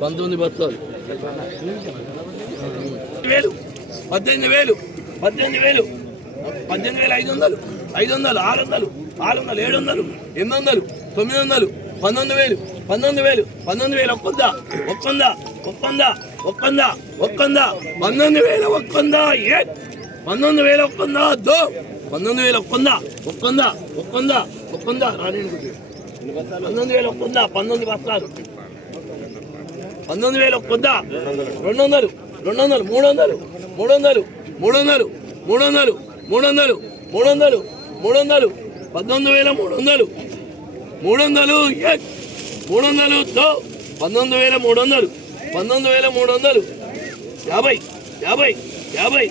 పంతొమ్మిది బస్తాలు వేలు. పద్దెనిమిది వేలు. పద్దెనిమిది వేలు. పద్దెనిమిది వేలు ఐదు వందలు. ఐదు వందలు ఆరు వందలు ఆరు వందలు ఏడు వందలు ఎనిమిది వందలు తొమ్మిది వందలు పంతొమ్మిది వేలు పంతొమ్మిది వేలు పంతొమ్మిది వేలు ఒక్కొందా ఒక్కొందా ఒక్కొందా ఒక్కొందా ఒక్కొందా పంతొమ్మిది వేల ఒక్కొందా ఏ? పంతొమ్మిది వేల ఒక్కొందా దో? పంతొమ్మిది వేల ఒక్కొందా ఒక్కొందా ఒక్కొందా ఒక్కొందా రాని పంతొమ్మిది వేల ఒక్కొందా పంతొమ్మిది బస్తాలు పంతొమ్మిది వేల పొద్ద రెండు వందలు రెండు వందలు మూడు వందలు మూడు వందలు మూడు వందలు మూడు వందలు మూడు వందలు మూడు వందలు మూడు వందలు పద్దెనిమిది వేల మూడు వందలు మూడు వందలు మూడు వందలు తో పంతొమ్మిది వేల మూడు వందలు పంతొమ్మిది వేల మూడు వందలు యాభై యాభై యాభై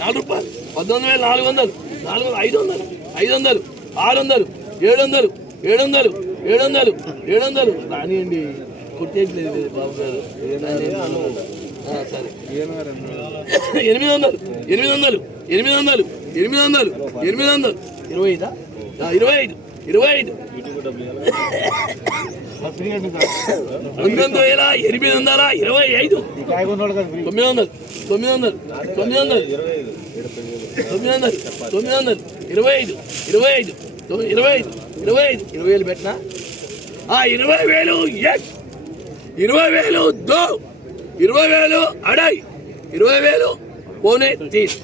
నాలుగు రూపాయలు పంతొమ్మిది వేల నాలుగు వందలు నాలుగు ఐదు వందలు ఐదు వందలు ఆరు వందలు ఏడు వందలు ఏడు వందలు ఏడు వందలు ఏడు వందలు రానియండి. కుట్టేయట్లేదు బాబు గారు. సరే. ఎనిమిది వందలు ఎనిమిది వందలు ఎనిమిది వందలు ఎనిమిది వందలు ఎనిమిది వందలు. ఇరవై ఐదా? ఆ, ఇరవై ఐదు ఇరవై ఐదు. పంతొమ్మిది వేల ఎనిమిది వందల ఇరవై ఐదు. తొమ్మిది వందలు తొమ్మిది వందలు తొమ్మిది వందలు తొమ్మిది వందలు తొమ్మిది వందలు ఇరవై ఐదు ఇరవై ఐదు తొమ్మిది- ఇరవై ఐదు ఇరవై ఐదు. ఇరవై వేలు పెట్టినా? ఆ ఇరవై వేలు ఎస్ ఇరవై వేలు దో. ఇరవై వేలు అడై. ఇరవై వేలు పోనే తీస్.